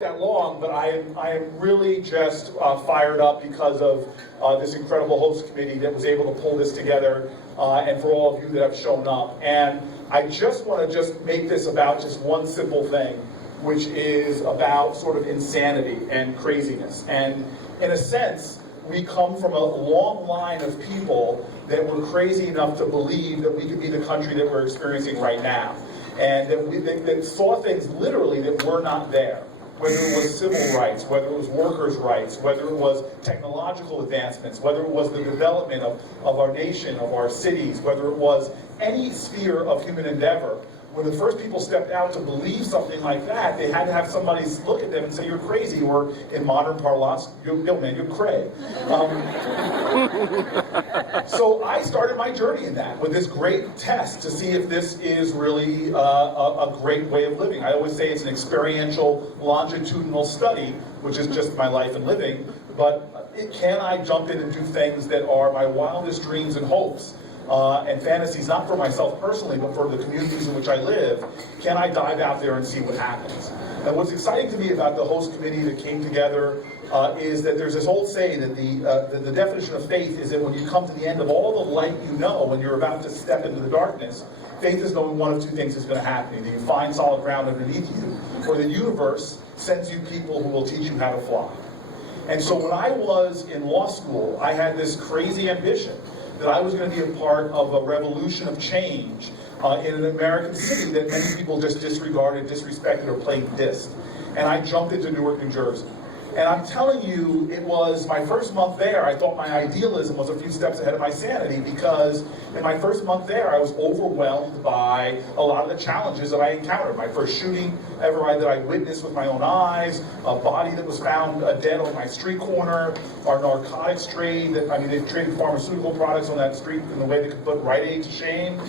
That long, but I am really just fired up because of this incredible host committee that was able to pull this together, and for all of you that have shown up. And I just want to just make this about just one simple thing, which is about sort of insanity and craziness. And in a sense, we come from a long line of people that were crazy enough to believe that we could be the country that we're experiencing right now, and that saw things literally that were not there. Whether it was civil rights, whether it was workers' rights, whether it was technological advancements, whether it was the development of our nation, of our cities, whether it was any sphere of human endeavor. When the first people stepped out to believe something like that, they had to have somebody look at them and say, "You're crazy," or in modern parlance, "Yo, man, you're cray." So I started my journey in that with this great test to see if this is really a great way of living. I always say it's an experiential, longitudinal study, which is just my life and living, but can I jump in and do things that are my wildest dreams and hopes? And fantasies, not for myself personally, but for the communities in which I live? Can I dive out there and see what happens? And what's exciting to me about the host committee that came together is that there's this old saying that the definition of faith is that when you come to the end of all the light you know, when you're about to step into the darkness, faith is knowing one of two things is going to happen. Either you find solid ground underneath you, or the universe sends you people who will teach you how to fly. And so when I was in law school, I had this crazy ambition that I was going to be a part of a revolution of change in an American city that many people just disregarded, disrespected, or played dissed. And I jumped into Newark, New Jersey. And I'm telling you, it was my first month there, I thought my idealism was a few steps ahead of my sanity, because in my first month there, I was overwhelmed by a lot of the challenges that I encountered. My first shooting ever that I witnessed with my own eyes, a body that was found dead on my street corner, our narcotics trade, they traded pharmaceutical products on that street in the way they could put Rite Aid to shame.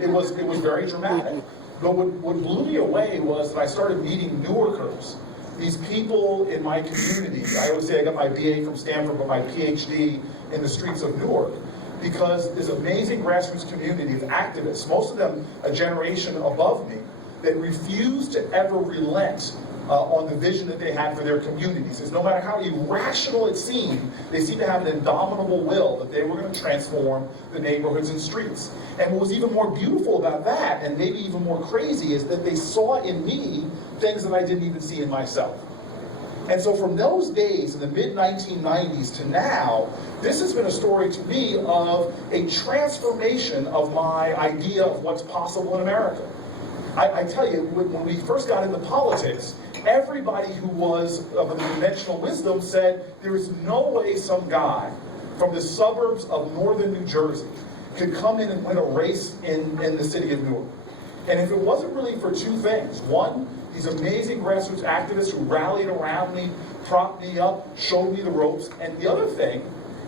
It was very dramatic. But what blew me away was that I started meeting Newarkers. These people in my community. I always say I got my BA from Stanford, but my PhD in the streets of Newark, because this amazing grassroots community of activists, most of them a generation above me, that refused to ever relent on the vision that they had for their communities. Is no matter how irrational it seemed, they seemed to have an indomitable will that they were going to transform the neighborhoods and streets. And what was even more beautiful about that, and maybe even more crazy, is that they saw in me things that I didn't even see in myself. And so from those days in the mid-1990s to now, this has been a story to me of a transformation of my idea of what's possible in America. I tell you, when we first got into politics, everybody who was of a conventional wisdom said there is no way some guy from the suburbs of northern New Jersey could come in and win a race in the city of Newark. And if it wasn't really for two things: one, these amazing grassroots activists who rallied around me, propped me up, showed me the ropes, and the other thing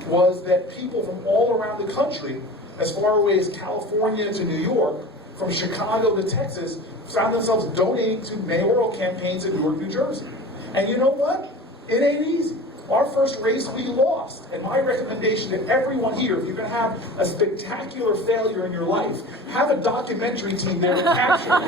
was that people from all around the country, as far away as California to New York, from Chicago to Texas, found themselves donating to mayoral campaigns in Newark, New Jersey. And you know what? It ain't easy. Our first race, we lost. And my recommendation to everyone here, if you're going to have a spectacular failure in your life, have a documentary team there to capture it.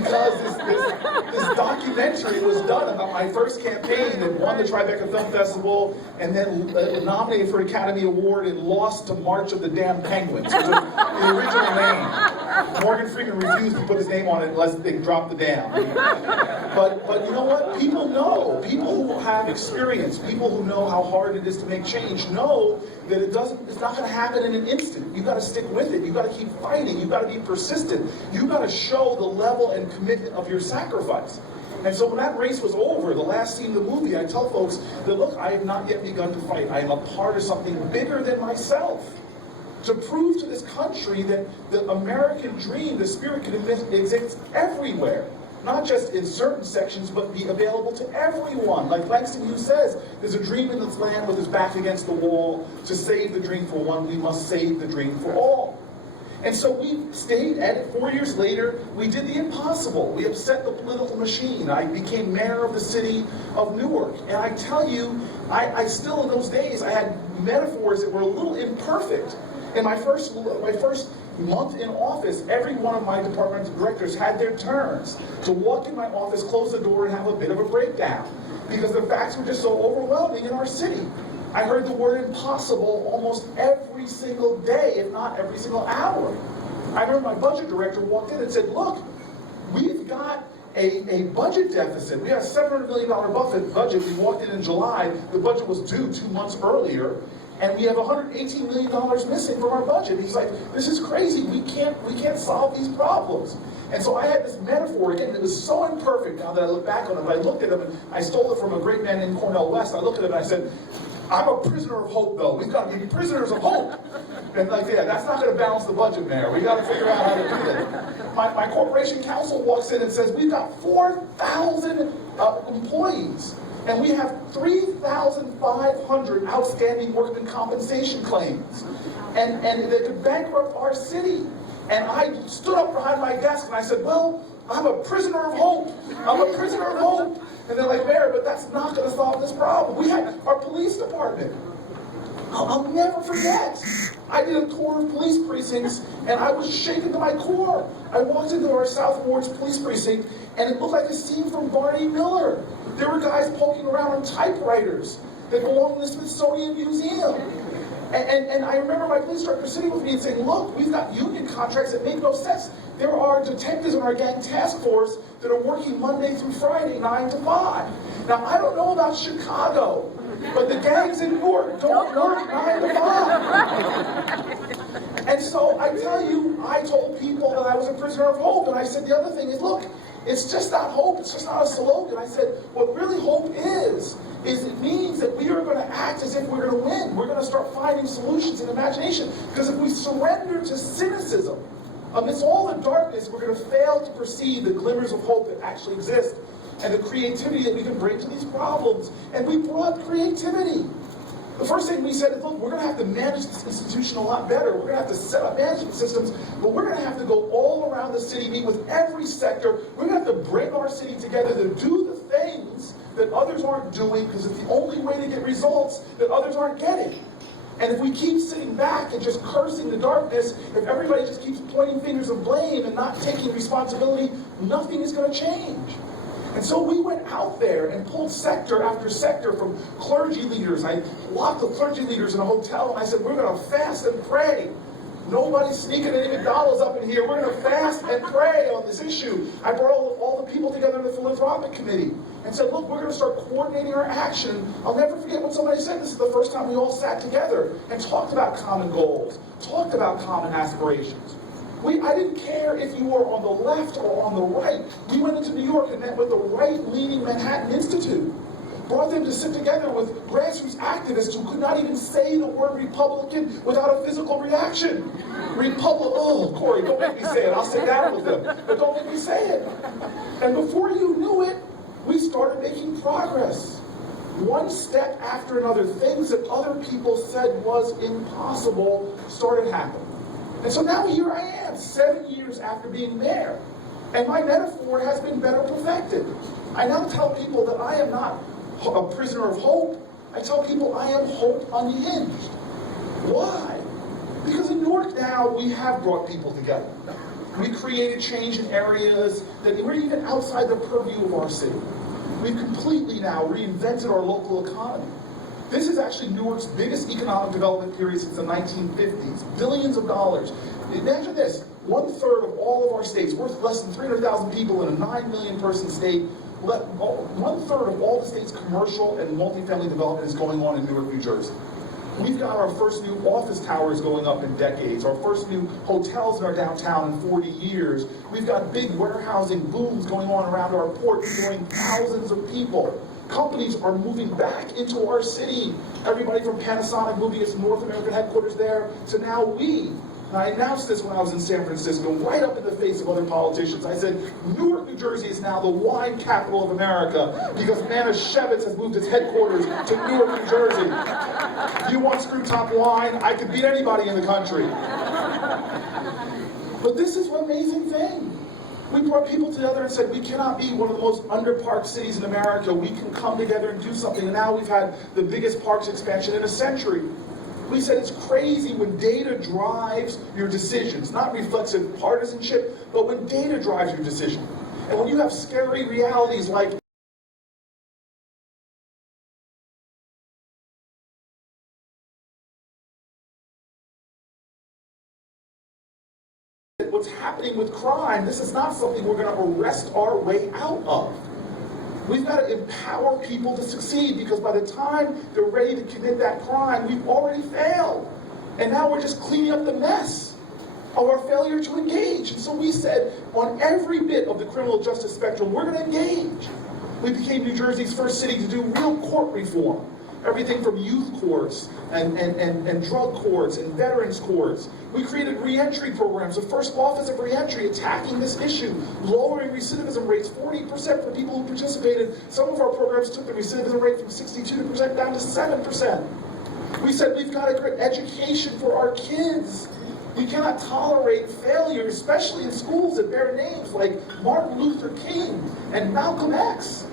Because this documentary was done about my first campaign that won the Tribeca Film Festival and then nominated for an Academy Award and lost to March of the Damn Penguins, which was the original name. Morgan Freeman refused to put his name on it unless they dropped the dam. But you know what? People know. People who have experience, people who know how hard it is to make change, know that it's not going to happen in an instant. You got to stick with it. You got to keep fighting. You got to be persistent. You got to show the level and commitment of your sacrifice. And so when that race was over, the last scene of the movie, I tell folks that, look, I have not yet begun to fight. I am a part of something bigger than myself, to prove to this country that the American dream, the spirit, can exist everywhere. Not just in certain sections, but be available to everyone. Like Langston Hughes says, there's a dream in this land with his back against the wall. To save the dream for one, we must save the dream for all. And so we stayed at it. 4 years later, we did the impossible. We upset the political machine. I became mayor of the city of Newark. And I tell you, I still in those days, I had metaphors that were a little imperfect. In my first month in office, every one of my department directors had their turns to walk in my office, close the door, and have a bit of a breakdown. Because the facts were just so overwhelming in our city. I heard the word impossible almost every single day, if not every single hour. I remember my budget director walked in and said, look, we've got a budget deficit. We had a $700 million budget. We walked in July. The budget was due 2 months earlier. And we have $118 million missing from our budget. He's like, this is crazy. We can't solve these problems. And so I had this metaphor again. It was so imperfect now that I look back on it. But I looked at him, and I stole it from a great man named Cornel West. I looked at him and I said, I'm a prisoner of hope, though. We've got to be prisoners of hope. And like, yeah, that's not going to balance the budget, Mayor. We got to figure out how to do that. My corporation counsel walks in and says, we've got 4,000 employees. And we have 3,500 outstanding workman compensation claims. And they could bankrupt our city. And I stood up behind my desk and I said, well, I'm a prisoner of hope. I'm a prisoner of hope. And they're like, Mayor, but that's not going to solve this problem. We had our police department. I'll never forget. I did a tour of police precincts, and I was shaken to my core. I walked into our South Ward's police precinct, and it looked like a scene from Barney Miller. There were guys poking around on typewriters that belong in the Smithsonian Museum. And I remember my police director sitting with me and saying, look, we've got union contracts that make no sense. There are detectives in our gang task force that are working Monday through Friday, 9 to 5. Now, I don't know about Chicago, but the gangs in Newark don't work 9 to 5. And so I tell you, I told people that I was a prisoner of hope, and I said the other thing is, look, it's just not hope, it's just not a slogan. I said, what really hope is it means that we are going to act as if we're going to win. We're going to start finding solutions and imagination. Because if we surrender to cynicism, amidst all the darkness, we're going to fail to perceive the glimmers of hope that actually exist and the creativity that we can bring to these problems. And we brought creativity. The first thing we said is, look, we're going to have to manage this institution a lot better. We're going to have to set up management systems, but we're going to have to go all around the city, meet with every sector. We're going to have to bring our city together to do the things that others aren't doing, because it's the only way to get results that others aren't getting. And if we keep sitting back and just cursing the darkness, if everybody just keeps pointing fingers of blame and not taking responsibility, nothing is going to change. And so we went out there and pulled sector after sector from clergy leaders. I locked the clergy leaders in a hotel and I said, we're going to fast and pray. Nobody's sneaking any McDonald's up in here. We're going to fast and pray on this issue. I brought all the people together in the philanthropic committee and said, look, we're going to start coordinating our action. I'll never forget when somebody said, this is the first time we all sat together and talked about common goals, talked about common aspirations. I didn't care if you were on the left or on the right. We went into New York and met with the right-leaning Manhattan Institute. Brought them to sit together with grassroots activists who could not even say the word Republican without a physical reaction. Oh, Cory, don't make me say it. I'll sit down with them. But don't make me say it. And before you knew it, we started making progress. One step after another, things that other people said was impossible started happening. And so now here I am, 7 years after being mayor. And my metaphor has been better perfected. I now tell people that I am not a prisoner of hope. I tell people I am hope unhinged. Why? Because in Newark now, we have brought people together. We created change in areas that were even outside the purview of our city. We've completely now reinvented our local economy. This is actually Newark's biggest economic development period since the 1950s. Billions of dollars. Imagine this, 1/3 of all of our states, worth less than 300,000 people in a 9 million person state, 1/3 of all the state's commercial and multifamily development is going on in Newark, New Jersey. We've got our first new office towers going up in decades, our first new hotels in our downtown in 40 years. We've got big warehousing booms going on around our port, employing thousands of people. Companies are moving back into our city. Everybody from Panasonic moving its North American headquarters there to now we. And I announced this when I was in San Francisco, right up in the face of other politicians. I said, Newark, New Jersey is now the wine capital of America because Manischewitz has moved its headquarters to Newark, New Jersey. You want screw top wine? I could beat anybody in the country. But this is an amazing thing. We brought people together and said, we cannot be one of the most underparked cities in America. We can come together and do something. And now we've had the biggest parks expansion in a century. We said it's crazy when data drives your decisions, not reflexive partisanship, but when data drives your decision. And when you have scary realities like what's happening with crime, this is not something we're going to arrest our way out of. We've got to empower people to succeed, because by the time they're ready to commit that crime, we've already failed. And now we're just cleaning up the mess of our failure to engage. And so we said, on every bit of the criminal justice spectrum, we're going to engage. We became New Jersey's first city to do real court reform. Everything from youth courts and drug courts and veterans courts. We created reentry programs, the first office of reentry attacking this issue, lowering recidivism rates 40% for people who participated. Some of our programs took the recidivism rate from 62% down to 7%. We said we've got to create education for our kids. We cannot tolerate failure, especially in schools that bear names like Martin Luther King and Malcolm X.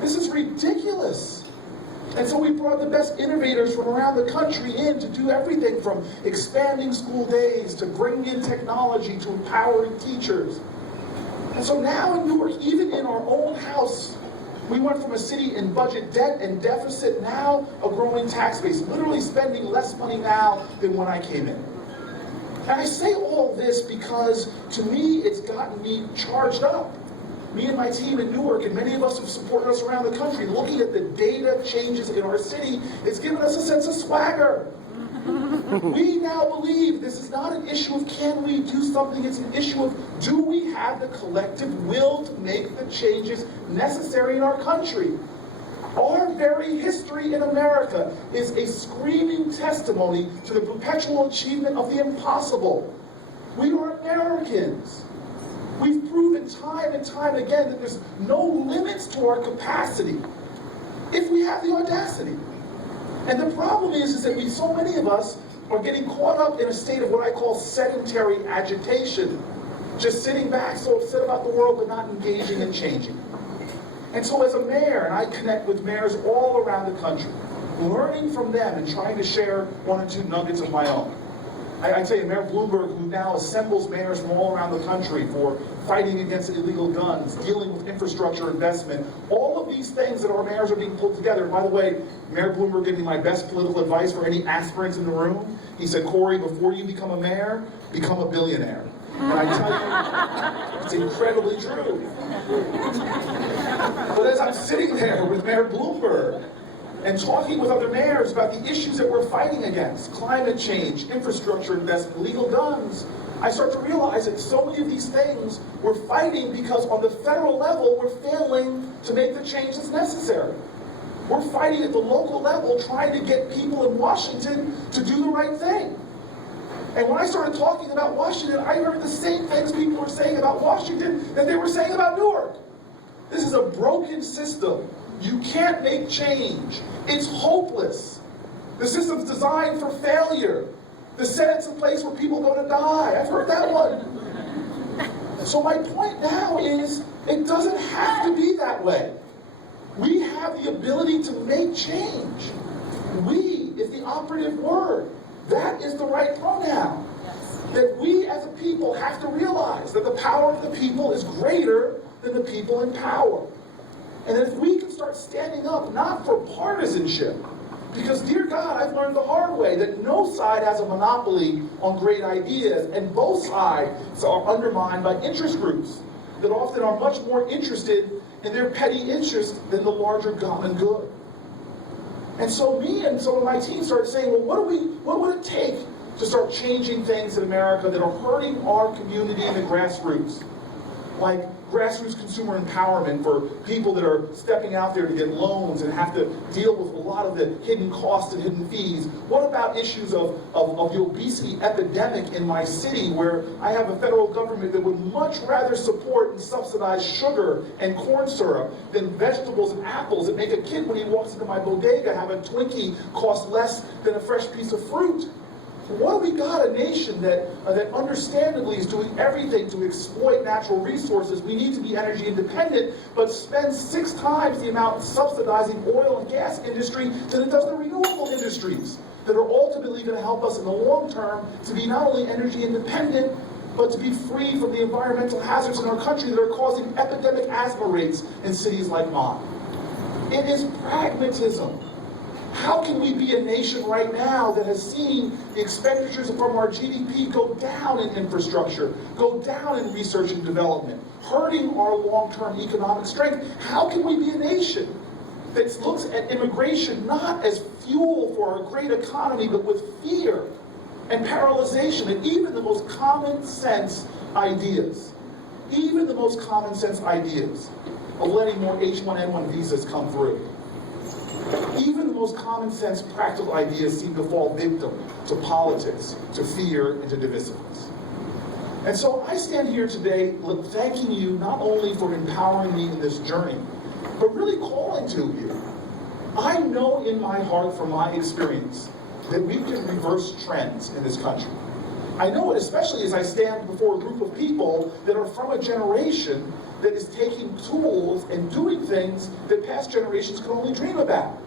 This is ridiculous. And so we brought the best innovators from around the country in to do everything from expanding school days to bringing in technology to empowering teachers. And so now in Newark, even in our own house, we went from a city in budget debt and deficit, now a growing tax base, literally spending less money now than when I came in. And I say all this because, to me, it's gotten me charged up. Me and my team in Newark, and many of us who've supported us around the country, looking at the data changes in our city, it's given us a sense of swagger. We now believe this is not an issue of can we do something, it's an issue of do we have the collective will to make the changes necessary in our country. Our very history in America is a screaming testimony to the perpetual achievement of the impossible. We are Americans. We've proven time and time again that there's no limits to our capacity if we have the audacity. And the problem is that so many of us are getting caught up in a state of what I call sedentary agitation, just sitting back so upset about the world but not engaging and changing. And so as a mayor, and I connect with mayors all around the country, learning from them and trying to share one or two nuggets of my own. I tell you, Mayor Bloomberg, who now assembles mayors from all around the country for fighting against illegal guns, dealing with infrastructure investment, all of these things that our mayors are being pulled together. And by the way, Mayor Bloomberg gave me my best political advice for any aspirants in the room. He said, Cory, before you become a mayor, become a billionaire. And I tell you, it's incredibly true. But as I'm sitting there with Mayor Bloomberg, and talking with other mayors about the issues that we're fighting against, climate change, infrastructure investment, legal guns, I start to realize that so many of these things we're fighting because on the federal level, we're failing to make the change that's necessary. We're fighting at the local level, trying to get people in Washington to do the right thing. And when I started talking about Washington, I heard the same things people were saying about Washington that they were saying about Newark. This is a broken system. You can't make change. It's hopeless. The system's designed for failure. The Senate's a place where people go to die. I've heard that one. So my point now is, it doesn't have to be that way. We have the ability to make change. We is the operative word. That is the right pronoun. That we as a people have to realize that the power of the people is greater than the people in power. And if we can start standing up, not for partisanship, because, dear God, I've learned the hard way that no side has a monopoly on great ideas, and both sides are undermined by interest groups that often are much more interested in their petty interests than the larger common good. And so me and some of my team started saying, well, what would it take to start changing things in America that are hurting our community in the grassroots? Like grassroots consumer empowerment for people that are stepping out there to get loans and have to deal with a lot of the hidden costs and hidden fees. What about issues of the obesity epidemic in my city, where I have a federal government that would much rather support and subsidize sugar and corn syrup than vegetables and apples that make a kid, when he walks into my bodega, have a Twinkie cost less than a fresh piece of fruit? What have we got? A nation that understandably is doing everything to exploit natural resources. We need to be energy independent, but spends 6 times the amount subsidizing oil and gas industry than it does the renewable industries that are ultimately going to help us in the long term to be not only energy independent, but to be free from the environmental hazards in our country that are causing epidemic asthma rates in cities like mine. It is pragmatism. How can we be a nation right now that has seen the expenditures from our GDP go down in infrastructure, go down in research and development, hurting our long-term economic strength? How can we be a nation that looks at immigration not as fuel for our great economy, but with fear and paralyzation, and even the most common sense ideas, of letting more H1N1 visas come through? Even the most common sense practical ideas seem to fall victim to politics, to fear, and to divisiveness. And so I stand here today thanking you not only for empowering me in this journey, but really calling to you. I know in my heart from my experience that we can reverse trends in this country. I know it especially as I stand before a group of people that are from a generation that is taking tools and doing things that past generations could only dream about.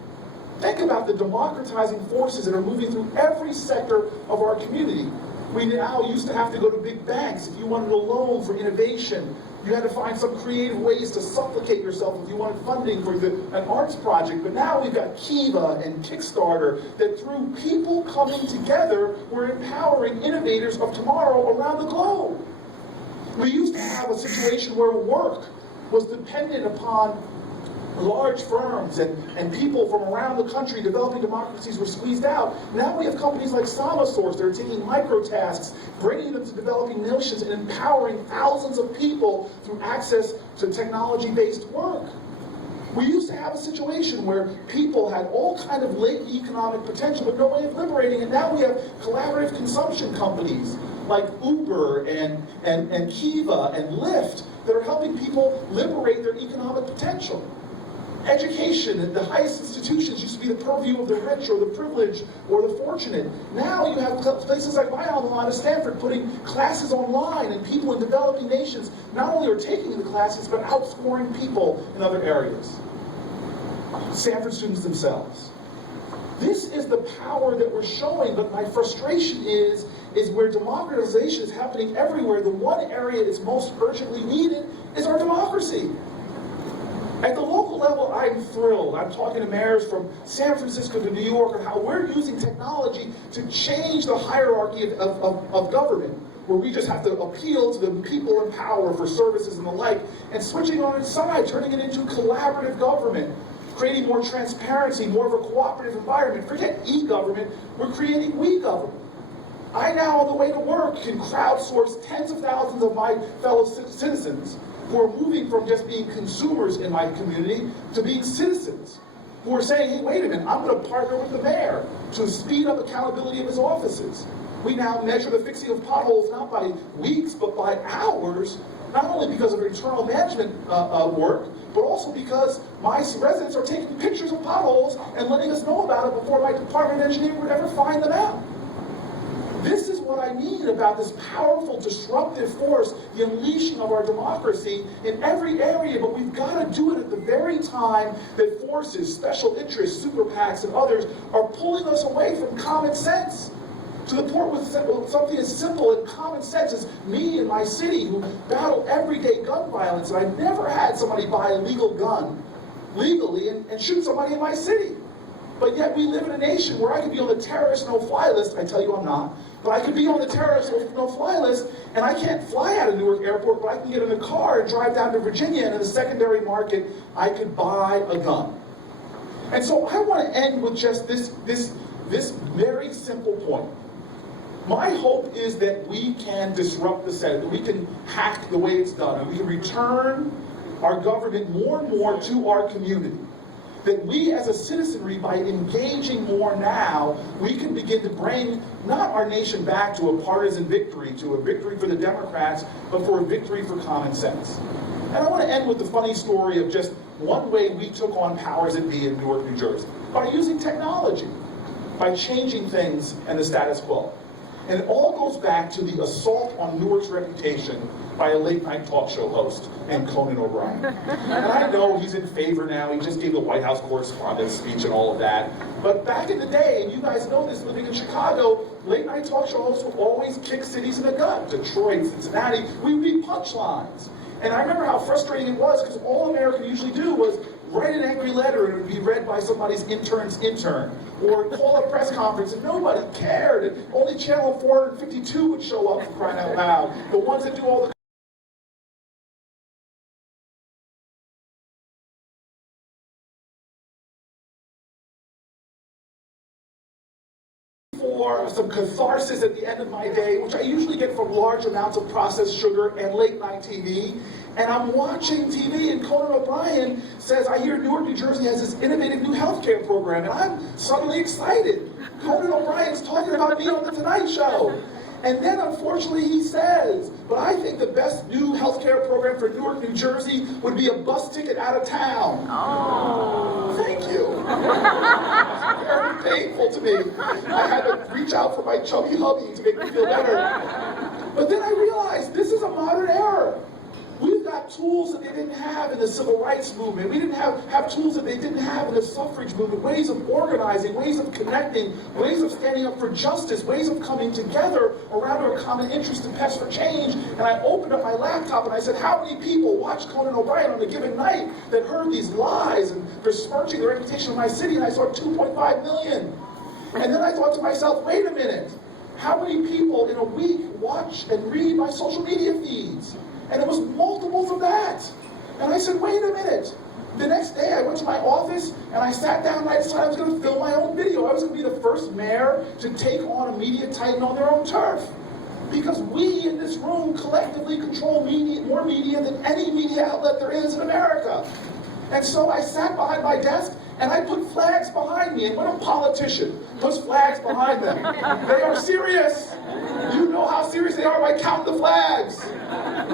Think about the democratizing forces that are moving through every sector of our community. We now used to have to go to big banks. If you wanted a loan for innovation, you had to find some creative ways to supplicate yourself if you wanted funding for an arts project. But now we've got Kiva and Kickstarter that through people coming together, we're empowering innovators of tomorrow around the globe. We used to have a situation where work was dependent upon large firms and people from around the country. Developing democracies were squeezed out. Now we have companies like SamaSource that are taking microtasks, bringing them to developing nations and empowering thousands of people through access to technology-based work. We used to have a situation where people had all kind of latent economic potential but no way of liberating it. Now we have collaborative consumption companies like Uber and Kiva and Lyft that are helping people liberate their economic potential. Education at the highest institutions used to be the purview of the rich or the privileged or the fortunate. Now you have places like my alma mater, Stanford, putting classes online, and people in developing nations not only are taking the classes, but outscoring people in other areas. Stanford students themselves. This is the power that we're showing, but my frustration is where democratization is happening everywhere, the one area that's most urgently needed is our democracy. At the local level, I'm thrilled. I'm talking to mayors from San Francisco to New York on how we're using technology to change the hierarchy of government, where we just have to appeal to the people in power for services and the like, and switching on its side, turning it into collaborative government, creating more transparency, more of a cooperative environment. Forget e-government, we're creating we-government. I now, on the way to work, can crowdsource tens of thousands of my fellow citizens who are moving from just being consumers in my community to being citizens, who are saying, hey, wait a minute, I'm going to partner with the mayor to speed up accountability of his offices. We now measure the fixing of potholes not by weeks, but by hours, not only because of internal management work, but also because my residents are taking pictures of potholes and letting us know about it before my department engineer would ever find them out. This is what I mean about this powerful disruptive force, the unleashing of our democracy in every area, but we've got to do it at the very time that forces, special interests, super PACs, and others are pulling us away from common sense. To the point with something as simple and common sense as me in my city who battle everyday gun violence, and I've never had somebody buy a legal gun legally and shoot somebody in my city. But yet we live in a nation where I could be on the terrorist no-fly list. I tell you I'm not. But I could be on the terrorist no-fly list, and I can't fly out of Newark Airport, but I can get in a car and drive down to Virginia, and in the secondary market, I could buy a gun. And so I want to end with just this very simple point. My hope is that we can disrupt the Senate, that we can hack the way it's done, and we can return our government more and more to our community. That we as a citizenry, by engaging more now, we can begin to bring not our nation back to a partisan victory, to a victory for the Democrats, but for a victory for common sense. And I want to end with the funny story of just one way we took on powers that be in Newark, New Jersey, by using technology, by changing things and the status quo. And it all goes back to the assault on Newark's reputation by a late-night talk show host named Conan O'Brien. And I know he's in favor now. He just gave the White House Correspondents' speech and all of that. But back in the day, and you guys know this living in Chicago, late-night talk show hosts would always kick cities in the gut. Detroit, Cincinnati, we'd be punchlines. And I remember how frustrating it was, because all America usually do was write an angry letter and it would be read by somebody's intern's intern, or call a press conference and nobody cared, and only channel 452 would show up, for crying out loud. The ones that do all the for some catharsis at the end of my day, which I usually get from large amounts of processed sugar and late night TV. And I'm watching TV, and Conan O'Brien says, I hear Newark, New Jersey has this innovative new healthcare program, and I'm suddenly excited. Conan O'Brien's talking about me on The Tonight Show. And then, unfortunately, he says, but I think the best new healthcare program for Newark, New Jersey would be a bus ticket out of town. Oh. Thank you. It's very painful to me. I had to reach out for my chubby hubby to make me feel better. But then I realized this is a modern era. We've got tools that they didn't have in the civil rights movement. We didn't have tools that they didn't have in the suffrage movement, ways of organizing, ways of connecting, ways of standing up for justice, ways of coming together around our common interest and quest for change. And I opened up my laptop and I said, how many people watched Conan O'Brien on a given night that heard these lies and besmirching the reputation of my city? And I saw 2.5 million. And then I thought to myself, wait a minute, how many people in a week watch and read my social media feeds? And it was multiples of that. And I said, wait a minute. The next day I went to my office and I sat down and I decided I was going to film my own video. I was going to be the first mayor to take on a media titan on their own turf. Because we in this room collectively control media, more media than any media outlet there is in America. And so I sat behind my desk and I put flags behind me. And when a politician puts flags behind them, they are serious. You know how serious they are by counting the flags.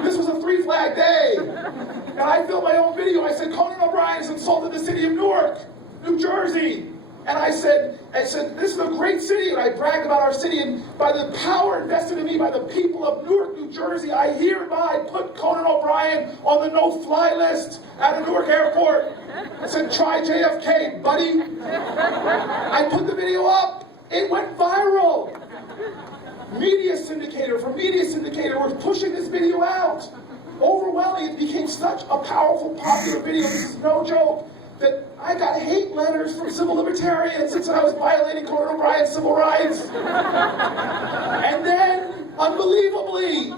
This was a 3-flag day. And I filmed my own video. I said, Conan O'Brien has insulted the city of Newark, New Jersey. And I said, this is a great city, and I bragged about our city, and by the power invested in me by the people of Newark, New Jersey, I hereby put Conan O'Brien on the no-fly list at the Newark airport. I said, try JFK, buddy. I put the video up. It went viral. Media syndicator for media syndicator was pushing this video out. Overwhelming, it became such a powerful, popular video, this is no joke, that I got hate letters from civil libertarians that said I was violating Conan O'Brien's civil rights. And then, unbelievably,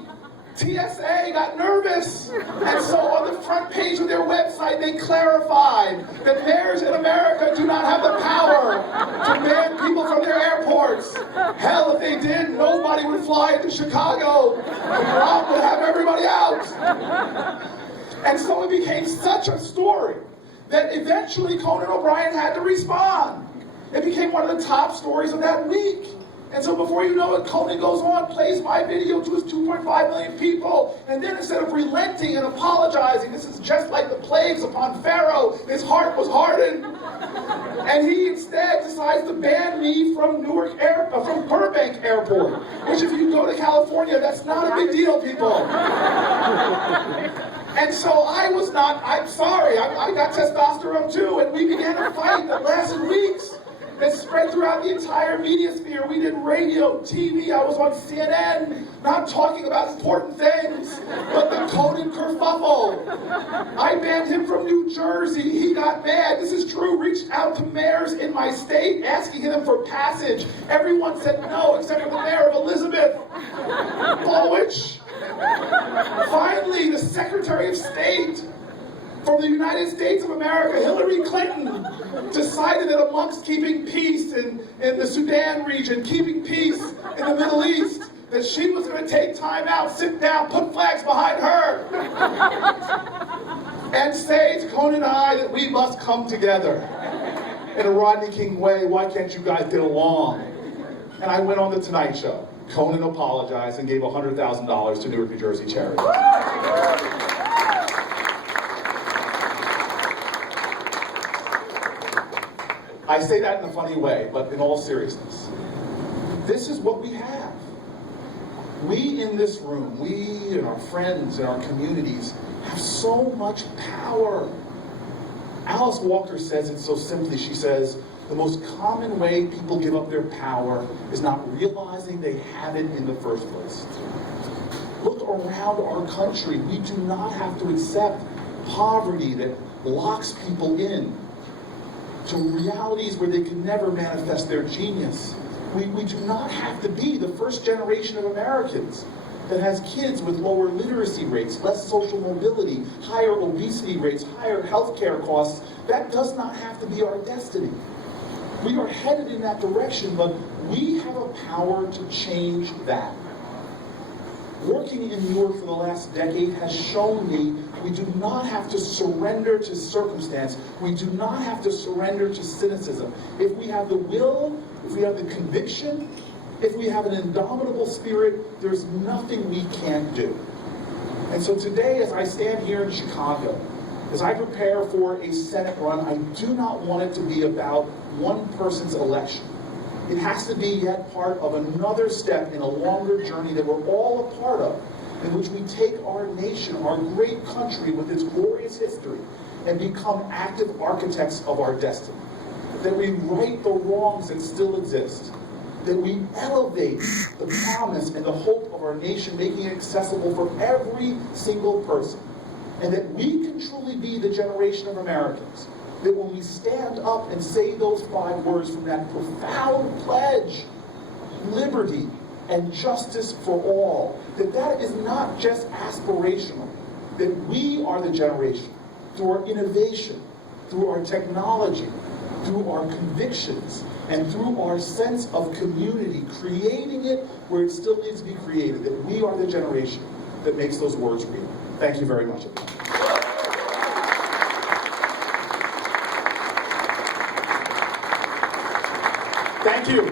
TSA got nervous, and so on the front page of their website they clarified that mayors in America do not have the power to ban people from their airports. Hell, if they did, nobody would fly into Chicago. The Trump would have everybody out. And so it became such a story that eventually Conan O'Brien had to respond. It became one of the top stories of that week. And so before you know it, Conan goes on, plays my video to his 2.5 million people, and then instead of relenting and apologizing, this is just like the plagues upon Pharaoh, his heart was hardened, and he instead decides to ban me from from Burbank Airport, which if you go to California, that's not a big deal, people. And so I'm sorry, I got testosterone too, and we began a fight that lasted weeks. That spread throughout the entire media sphere. We did radio, TV, I was on CNN, not talking about important things, but the Conan kerfuffle. I banned him from New Jersey. He got mad. This is true. Reached out to mayors in my state, asking them for passage. Everyone said no, except for the mayor of Elizabeth, Bowich. Finally, the Secretary of State from the United States of America, Hillary Clinton, decided that amongst keeping peace in the Sudan region, keeping peace in the Middle East, that she was going to take time out, sit down, put flags behind her, and say to Conan and I that we must come together in a Rodney King way. Why can't you guys get along? And I went on The Tonight Show. Conan apologized and gave $100,000 to Newark, New Jersey charity. I say that in a funny way, but in all seriousness, this is what we have. We in this room, we and our friends and our communities have so much power. Alice Walker says it so simply. She says, the most common way people give up their power is not realizing they have it in the first place. Look around our country. We do not have to accept poverty that locks people in to realities where they can never manifest their genius. We do not have to be the first generation of Americans that has kids with lower literacy rates, less social mobility, higher obesity rates, higher healthcare costs. That does not have to be our destiny. We are headed in that direction, but we have a power to change that. Working in Newark for the last decade has shown me we do not have to surrender to circumstance. We do not have to surrender to cynicism. If we have the will, if we have the conviction, if we have an indomitable spirit, there's nothing we can't do. And so today, as I stand here in Chicago, as I prepare for a Senate run, I do not want it to be about one person's election. It has to be yet part of another step in a longer journey that we're all a part of, in which we take our nation, our great country with its glorious history, and become active architects of our destiny. That we right the wrongs that still exist. That we elevate the promise and the hope of our nation, making it accessible for every single person. And that we can truly be the generation of Americans that when we stand up and say those 5 words from that profound pledge, liberty and justice for all, that is not just aspirational, that we are the generation, through our innovation, through our technology, through our convictions, and through our sense of community, creating it where it still needs to be created, that we are the generation that makes those words real. Thank you very much.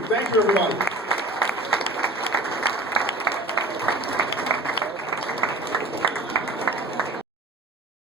Thank you, everybody.